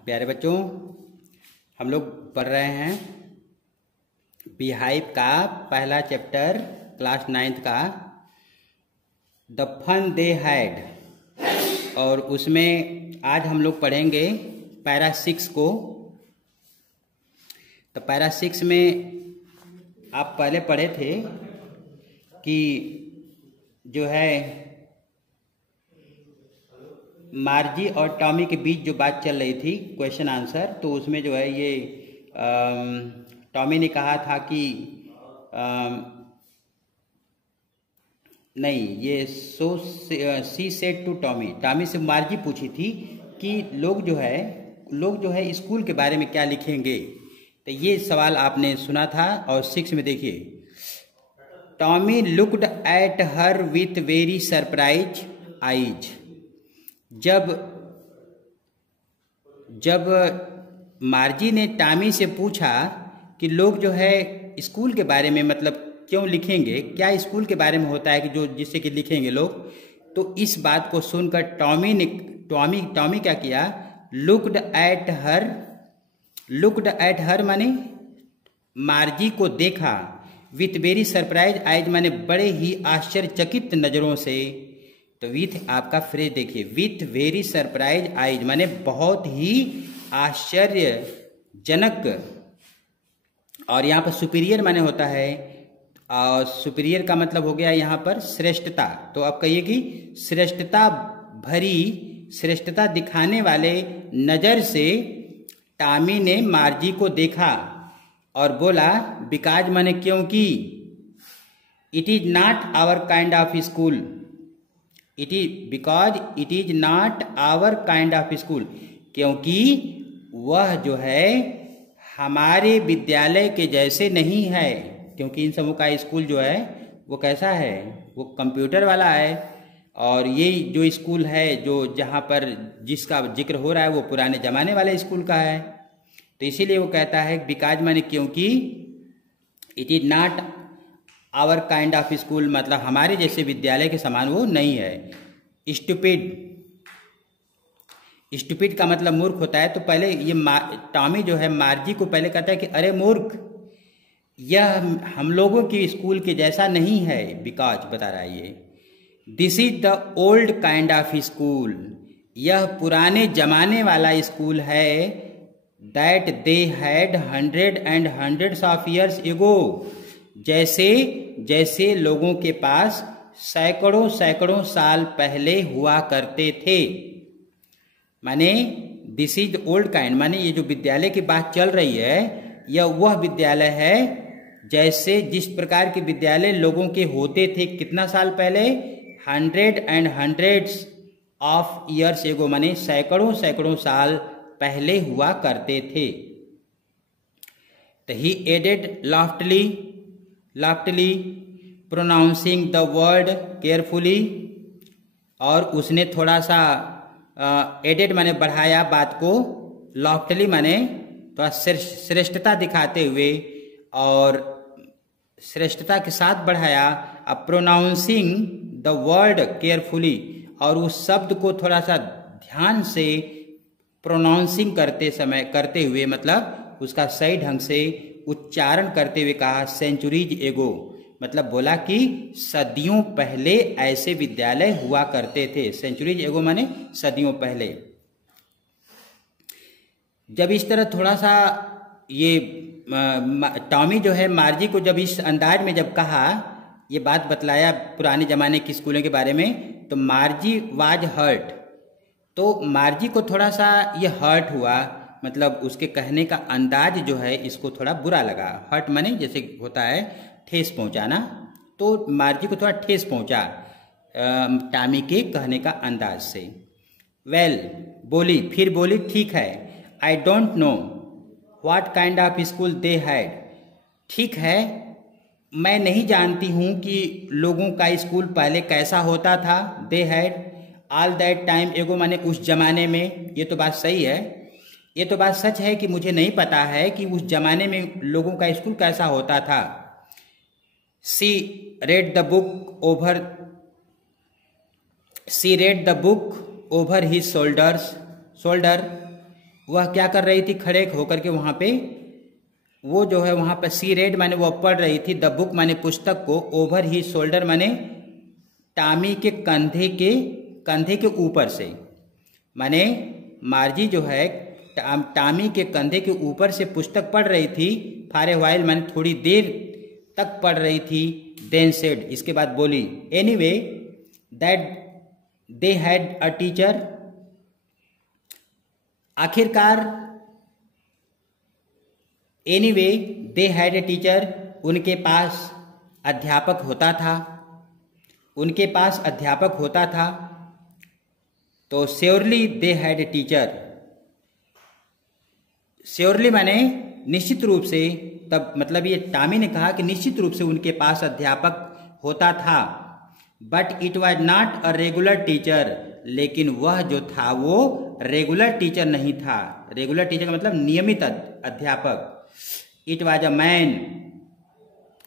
प्यारे बच्चों, हम लोग पढ़ रहे हैं बीहाइव का पहला चैप्टर क्लास 9th का द फन दे हैड, और उसमें आज हम लोग पढ़ेंगे पैरा 6 को। तो पैरा 6 में आप पहले पढ़े थे कि जो है मार्जी और टॉमी के बीच जो बात चल रही थी क्वेश्चन आंसर, तो उसमें जो है ये टॉमी ने कहा था कि नहीं, ये सी सेड टू टॉमी से मार्जी पूछी थी कि लोग जो है स्कूल के बारे में क्या लिखेंगे। तो ये सवाल आपने सुना था। और 6 में देखिए, Tommy looked at her with very surprise eyes. जब मार्जी ने टॉमी से पूछा कि लोग जो है स्कूल के बारे में मतलब क्यों लिखेंगे, क्या स्कूल के बारे में होता है कि जो जिससे कि लिखेंगे लोग, तो इस बात को सुनकर टॉमी क्या किया, लुक्ड एट हर माने मार्जी को देखा, विथ वेरी सरप्राइज आइज माने बड़े ही आश्चर्यचकित नजरों से। तो विथ आपका फ्रेज देखिए, विथ वेरी सरप्राइज आइज माने बहुत ही आश्चर्यजनक, और यहाँ पर सुपीरियर माने होता है, और सुपीरियर का मतलब हो गया यहाँ पर श्रेष्ठता। तो आप कहिए कि श्रेष्ठता दिखाने वाले नजर से टॉमी ने मार्जी को देखा और बोला, बिकॉज माने क्योंकि, it is not our kind of school, because it is not our kind of school, क्योंकि वह जो है हमारे विद्यालय के जैसे नहीं है। क्योंकि इन सबों का स्कूल जो है वो कैसा है, वो कंप्यूटर वाला है, और ये जो स्कूल है जो जहाँ पर जिसका जिक्र हो रहा है वो पुराने जमाने वाले स्कूल का है। तो इसीलिए वो कहता है बिकॉज माने क्योंकि, it is not our kind of school मतलब हमारे जैसे विद्यालय के समान वो नहीं है। स्टूपिड का मतलब मूर्ख होता है। तो पहले ये टॉमी जो है मार्जी को पहले कहता है कि अरे मूर्ख, यह हम लोगों की स्कूल के जैसा नहीं है। बिकॉज बता रहा है ये, this is the old kind of school, यह पुराने जमाने वाला स्कूल है, that they had hundreds of years ago, जैसे लोगों के पास सैकड़ों साल पहले हुआ करते थे। माने दिस इज ओल्ड काइंड माने ये जो विद्यालय की बात चल रही है, यह वह विद्यालय है जैसे जिस प्रकार के विद्यालय लोगों के होते थे कितना साल पहले, hundreds ऑफ ईयर्स एगो माने सैकड़ों साल पहले हुआ करते थे। तो he added loftily pronouncing the word carefully, और उसने थोड़ा सा एडेड माने बढ़ाया बात को, लॉफ्टली माने थोड़ा श्रेष्ठता दिखाते हुए और श्रेष्ठता के साथ बढ़ाया। अब प्रोनाउंसिंग द वर्ड केयरफुली, और उस शब्द को थोड़ा सा ध्यान से प्रोनाउंसिंग करते हुए मतलब उसका सही ढंग से उच्चारण करते हुए कहा, सेंचुरीज एगो मतलब बोला कि सदियों पहले ऐसे विद्यालय हुआ करते थे। सेंचुरीज एगो माने सदियों पहले। जब इस तरह थोड़ा सा ये टॉमी जो है मार्जी को जब इस अंदाज में जब कहा, ये बात बतलाया पुराने जमाने की स्कूलों के बारे में, तो मार्जी वाज हर्ट। तो मार्जी को थोड़ा सा ये हर्ट हुआ, मतलब उसके कहने का अंदाज जो है इसको थोड़ा बुरा लगा। हर्ट माने जैसे होता है ठेस पहुंचाना, तो मार्जी को थोड़ा ठेस पहुंचा टॉमी के कहने का अंदाज से। फिर बोली ठीक है, I don't know what kind of school they had, ठीक है मैं नहीं जानती हूँ कि लोगों का स्कूल पहले कैसा होता था। They had all that time एगो माने उस जमाने में। ये तो बात सही है, ये तो बात सच है कि मुझे नहीं पता है कि उस जमाने में लोगों का स्कूल कैसा होता था। She read the book over his shoulder, वह क्या कर रही थी, खड़े होकर के वहाँ पे वो जो है वहाँ पे सी रेड माने वो पढ़ रही थी द बुक माने पुस्तक को, ओवर ही शोल्डर माने टॉमी के कंधे के ऊपर से, माने मार्जी जो है टॉमी के कंधे के ऊपर से पुस्तक पढ़ रही थी, फॉर ए व्हाइल माने थोड़ी देर तक पढ़ रही थी, देन सेड इसके बाद बोली, anyway that they had a teacher, आखिरकार anyway they had a teacher, उनके पास अध्यापक होता था, उनके पास अध्यापक होता था। तो surely they had a teacher, surely माने निश्चित रूप से, तब मतलब ये टॉमी ने कहा कि निश्चित रूप से उनके पास अध्यापक होता था, but it was not a regular teacher, लेकिन वह जो था वो रेगुलर टीचर नहीं था। रेगुलर टीचर का मतलब नियमित अध्यापक। इट वॉज अ मैन,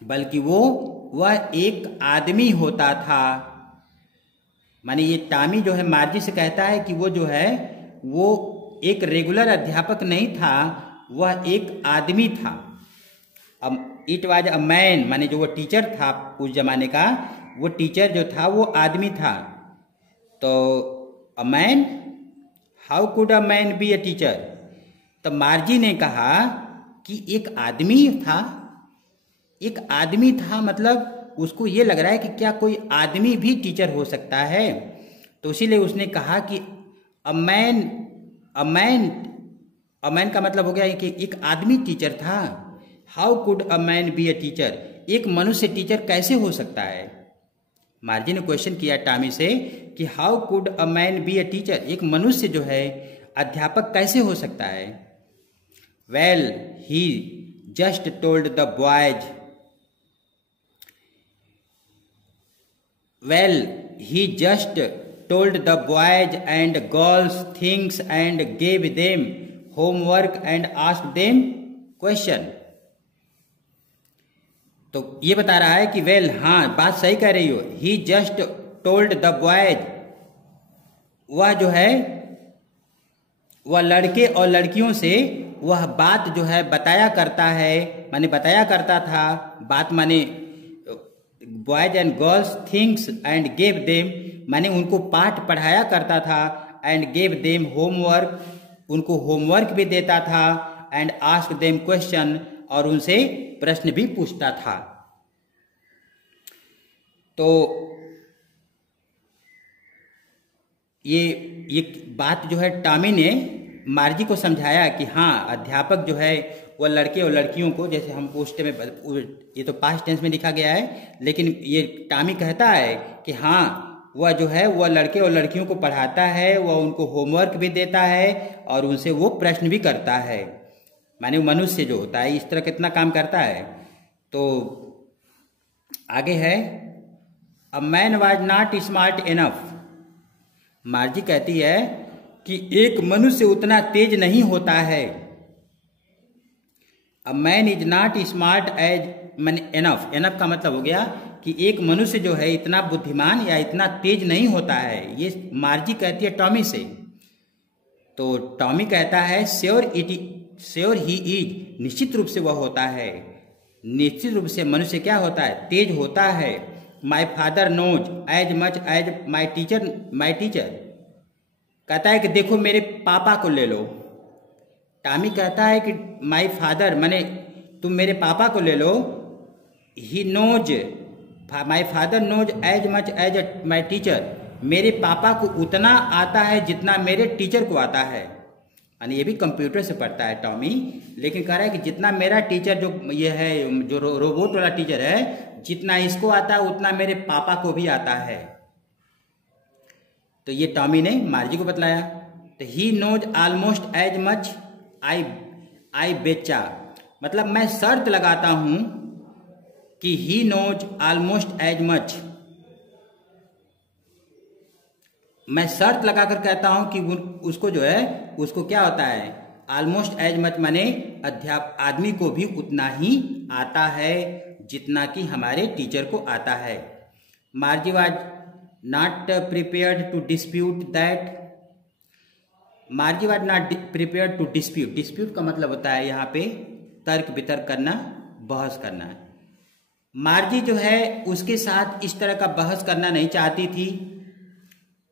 बल्कि वह एक आदमी होता था। माने ये टॉमी जो है मार्जी से कहता है कि वो जो है वो एक रेगुलर अध्यापक नहीं था, वह एक आदमी था। अब इट वॉज अ मैन माने जो वो टीचर था उस जमाने का, वो टीचर जो था वो आदमी था। तो a man, how could a man be a teacher? तो मार्जी ने कहा कि एक आदमी था, एक आदमी था, मतलब उसको ये लग रहा है कि क्या कोई आदमी भी टीचर हो सकता है। तो इसीलिए उसने कहा कि अ मैन का मतलब हो गया कि एक आदमी टीचर था। How could a man be a teacher? एक मनुष्य टीचर कैसे हो सकता है? मार्जी ने क्वेश्चन किया टॉमी से कि how could a man be a teacher, एक मनुष्य जो है अध्यापक कैसे हो सकता है? Well he just told the boys, well he just told the boys and girls things and gave them homework and asked them question. तो ये बता रहा है कि वेल, हाँ बात सही कह रही हो, ही जस्ट टोल्ड द बॉयज, वह जो है वह लड़के और लड़कियों से वह बात जो है बताया करता है, माने बताया करता था, बात माने boys and girls things and gave them माने उनको पाठ पढ़ाया करता था, एंड गेव देम होमवर्क, उनको होमवर्क भी देता था, एंड आस्क देम क्वेश्चन, और उनसे प्रश्न भी पूछता था। तो ये बात जो है टॉमी ने मार्जी को समझाया कि हाँ अध्यापक जो है वह लड़के और लड़कियों को, जैसे हम पोस्ट में, ये तो पास्ट टेंस में लिखा गया है, लेकिन ये टॉमी कहता है कि हाँ वह जो है वह लड़के और लड़कियों को पढ़ाता है, वह उनको होमवर्क भी देता है और उनसे वो प्रश्न भी करता है। माने मनुष्य जो होता है इस तरह कितना काम करता है। तो आगे है, a man was not smart enough, मार्जी कहती है कि एक मनुष्य उतना तेज नहीं होता है। A man is not smart as man enough, enough का मतलब हो गया कि एक मनुष्य जो है इतना बुद्धिमान या इतना तेज नहीं होता है, ये मार्जी कहती है टॉमी से। तो टॉमी कहता है श्योर ही इज, निश्चित रूप से वह होता है, निश्चित रूप से मनुष्य क्या होता है, तेज होता है। My father knows as much as my teacher, कहता है कि देखो मेरे पापा को ले लो। टॉमी कहता है कि माई फादर माने तुम मेरे पापा को ले लो। He knows, my father knows as much as my teacher, मेरे पापा को उतना आता है जितना मेरे टीचर को आता है। यानी ये भी कंप्यूटर से पढ़ता है टॉमी, लेकिन कह रहा है कि जितना मेरा टीचर जो ये है जो रोबोट वाला टीचर है, जितना इसको आता है उतना मेरे पापा को भी आता है। तो ये टॉमी ने मार्जी को बतलाया। तो he knows almost as much I betcha, मतलब मैं शर्त लगाता हूं कि he knows almost as much, मैं शर्त लगाकर कहता हूं कि उसको जो है उसको क्या होता है, ऑलमोस्ट एज मच माने आदमी को भी उतना ही आता है जितना कि हमारे टीचर को आता है। Margie was not prepared to dispute that, Margie was not prepare to dispute. Dispute का मतलब होता है यहाँ पे तर्क वितर्क करना, बहस करना। मार्जी जो है उसके साथ इस तरह का बहस करना नहीं चाहती थी,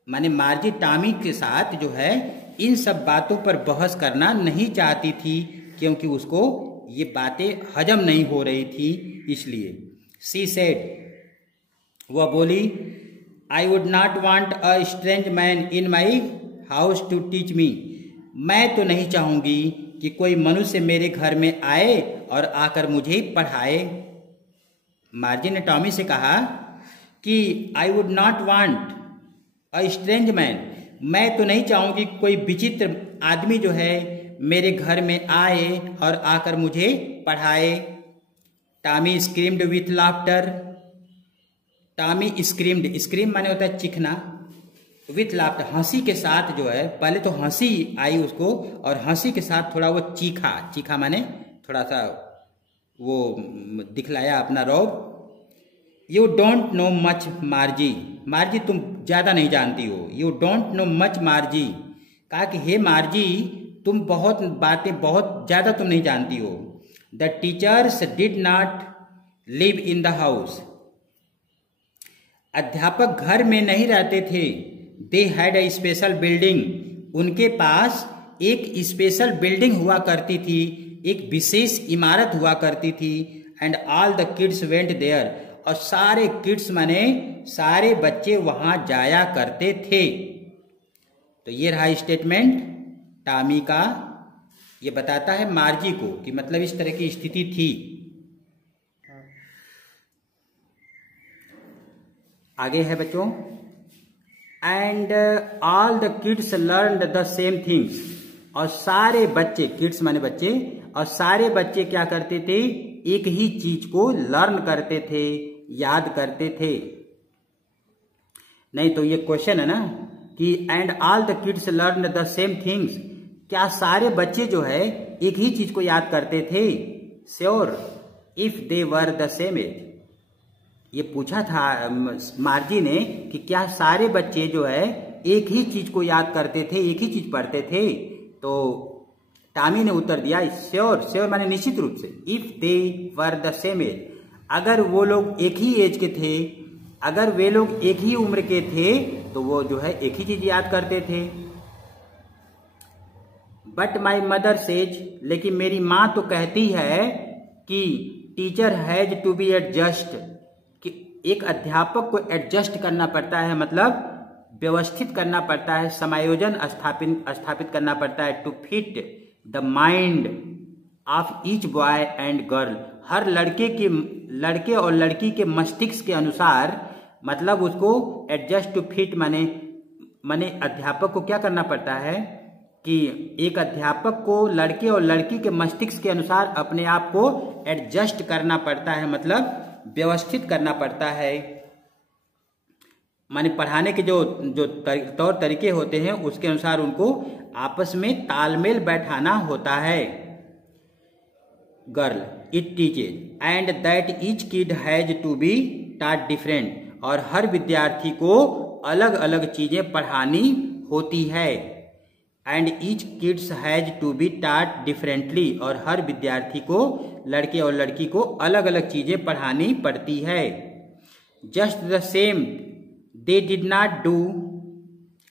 माने मार्जी टॉमी के साथ जो है इन सब बातों पर बहस करना नहीं चाहती थी, क्योंकि उसको ये बातें हजम नहीं हो रही थी इसलिए। शी सेड, वह बोली, I would not want a strange man in my house to teach me. मैं तो नहीं चाहूंगी कि कोई मनुष्य मेरे घर में आए और आकर मुझे पढ़ाए। मार्जी ने टॉमी से कहा कि आई would not want a strange man, मैं तो नहीं चाहूंगी कोई विचित्र आदमी जो है मेरे घर में आए और आकर मुझे पढ़ाए। Tommy screamed with laughter. Tommy screamed, scream माने होता है चीखना, विथ लाफ्टर हंसी के साथ जो है, पहले तो हंसी आई उसको और हंसी के साथ थोड़ा वो चीखा। चीखा माने थोड़ा सा वो दिखलाया अपना रौब। You don't know much Margie, Margie तुम ज्यादा नहीं जानती हो। You don't know much Margie, कहा कि हे मार्जी तुम बहुत बातें बहुत ज्यादा तुम नहीं जानती हो। The teachers did not live in the house, अध्यापक घर में नहीं रहते थे। दे हैड अ स्पेशल बिल्डिंग, उनके पास एक स्पेशल बिल्डिंग हुआ करती थी, एक विशेष इमारत हुआ करती थी। And all the kids went there, और सारे किड्स माने सारे बच्चे वहां जाया करते थे। तो ये रहा स्टेटमेंट टॉमी का, ये बताता है मार्जी को कि मतलब इस तरह की स्थिति थी। आगे है बच्चों, and all the kids learned the same things, और सारे बच्चे, किड्स माने बच्चे, और सारे बच्चे क्या करते थे, एक ही चीज को लर्न करते थे, याद करते थे। नहीं तो ये क्वेश्चन है ना कि and all the kids learn the same things, क्या सारे बच्चे जो है एक ही चीज को याद करते थे? Sure if they were the same age, ये पूछा था मार्जी ने कि क्या सारे बच्चे जो है एक ही चीज को याद करते थे, एक ही चीज पढ़ते थे? तो टॉमी ने उत्तर दिया श्योर, श्योर माने निश्चित रूप से, if they were the same age, अगर वो लोग एक ही एज के थे, अगर वे लोग एक ही उम्र के थे तो वो जो है एक ही चीज याद करते थे। बट माई मदर सेज, लेकिन मेरी माँ तो कहती है कि teacher has to be adjust, कि एक अध्यापक को एडजस्ट करना पड़ता है, मतलब व्यवस्थित करना पड़ता है, समायोजन स्थापित करना पड़ता है, to fit the mind of each boy and girl, हर लड़के और लड़की के मस्तिष्क के अनुसार, मतलब उसको एडजस्ट टू फिट माने अध्यापक को क्या करना पड़ता है कि एक अध्यापक को लड़के और लड़की के मस्तिष्क के अनुसार अपने आप को एडजस्ट करना पड़ता है, मतलब व्यवस्थित करना पड़ता है। माने पढ़ाने के जो तौर तरीके होते हैं उसके अनुसार उनको आपस में तालमेल बैठाना होता है। Girl it teaches and that each kid has to be taught different, और हर विद्यार्थी को अलग अलग चीजें पढ़ानी होती है। And each kids has to be taught differently, और हर विद्यार्थी को, लड़के और लड़की को अलग अलग चीजें पढ़ानी पड़ती है। Just the same they did not do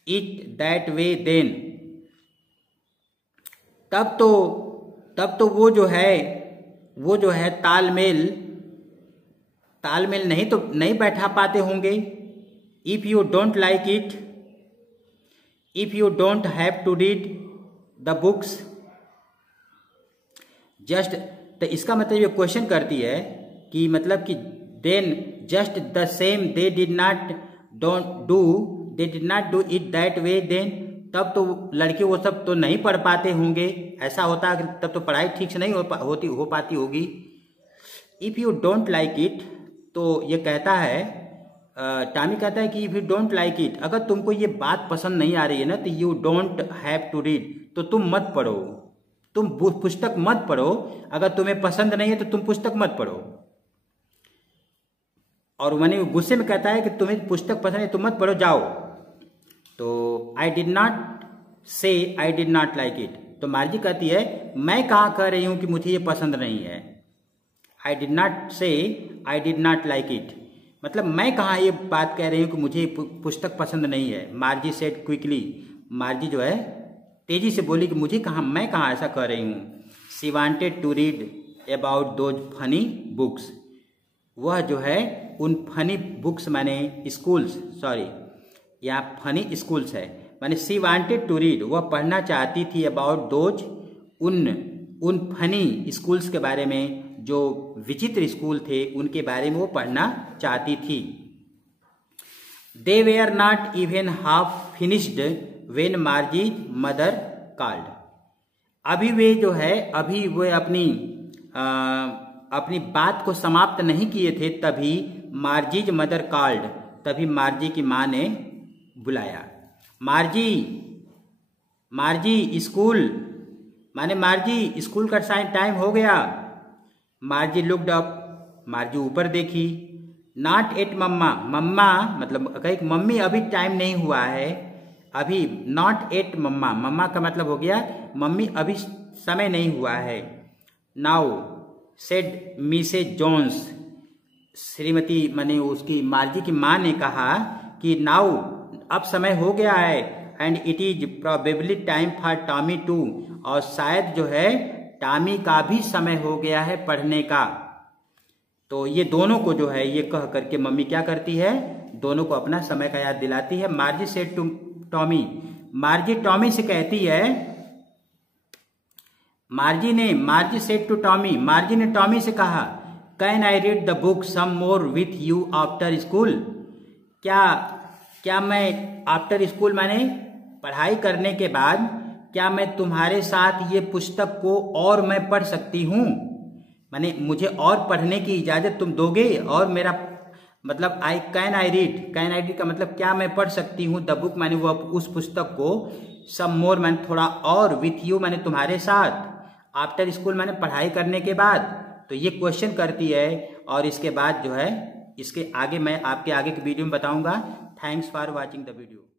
it that way then, तब तो वो जो है तालमेल नहीं बैठा पाते होंगे। If you don't like it, if you don't have to read the books, just, तो इसका मतलब ये क्वेश्चन करती है कि मतलब कि then just the same they did not do it that way, then तब तो लड़के वो सब तो नहीं पढ़ पाते होंगे, ऐसा होता है तब तो पढ़ाई ठीक से नहीं हो पाती होगी। If you don't like it, तो ये कहता है, टॉमी कहता है कि if you don't like it, अगर तुमको ये बात पसंद नहीं आ रही है ना, तो you don't have to read, तो तुम मत पढ़ो, तुम पुस्तक मत पढ़ो। अगर तुम्हें पसंद नहीं है तो तुम पुस्तक मत पढ़ो। और मैंने गुस्से में कहता है कि तुम्हें पुस्तक पसंद है तो मत पढ़ो, जाओ। तो आई डिड नॉट से I did not like it. तो मार्जी कहती है मैं कहाँ कह रही हूँ कि मुझे ये पसंद नहीं है। आई डिड नॉट से I did not like it, मतलब मैं कहाँ ये बात कह रही हूँ कि मुझे पुस्तक पसंद नहीं है। मार्जी सेड क्विकली, मार्जी जो है तेजी से बोली कि मुझे कहाँ, मैं कहाँ ऐसा कह रही हूँ। She wanted to read about those funny books, वह जो है उन फनी बुक्स माने स्कूल्स, सॉरी यहाँ फनी स्कूल्स है, माने शी वांटेड टू रीड, वह पढ़ना चाहती थी अबाउट दोज, उन फनी स्कूल्स के बारे में, जो विचित्र स्कूल थे उनके बारे में वो पढ़ना चाहती थी। They were not even half finished when Margie mother called, अभी वे जो है अभी वे अपनी बात को समाप्त नहीं किए थे तभी मार्जीज मदर कॉल्ड, तभी मार्जी की माँ ने बुलाया। मार्जी स्कूल, माने मार्जी स्कूल का टाइम हो गया। मार्जी लुक्ड अप, मार्जी ऊपर देखी। नॉट एट मम्मा, मम्मा मतलब कहीं मम्मी अभी टाइम नहीं हुआ है अभी। नॉट एट मम्मा, मम्मा का मतलब हो गया मम्मी अभी समय नहीं हुआ है। नाउ सेड मिसेज जोन्स, श्रीमती माने उसकी मार्जी की माँ ने कहा कि नाउ अब समय हो गया है, and it is probably time for Tommy too, और शायद जो है टॉमी का भी समय हो गया है पढ़ने का। तो ये दोनों को जो है ये कह करके मम्मी क्या करती है, दोनों को अपना समय का याद दिलाती है। Margie said to Tommy, Margie Tommy से कहती है, Margie said to Tommy, Margie ने टॉमी से कहा, can I read the book some more with you after school, क्या मैं आफ्टर स्कूल माने पढ़ाई करने के बाद क्या मैं तुम्हारे साथ ये पुस्तक को और मैं पढ़ सकती हूँ, माने मुझे और पढ़ने की इजाजत तुम दोगे, और मेरा मतलब कैन आई रीड का मतलब क्या मैं पढ़ सकती हूँ, द बुक माने वो उस पुस्तक को, सम मोर माने थोड़ा और, विथ यू माने तुम्हारे साथ, आफ्टर स्कूल माने पढ़ाई करने के बाद। तो ये क्वेश्चन करती है, और इसके बाद जो है इसके आगे मैं आपके आगे की वीडियो में बताऊंगा। Thanks for watching the video.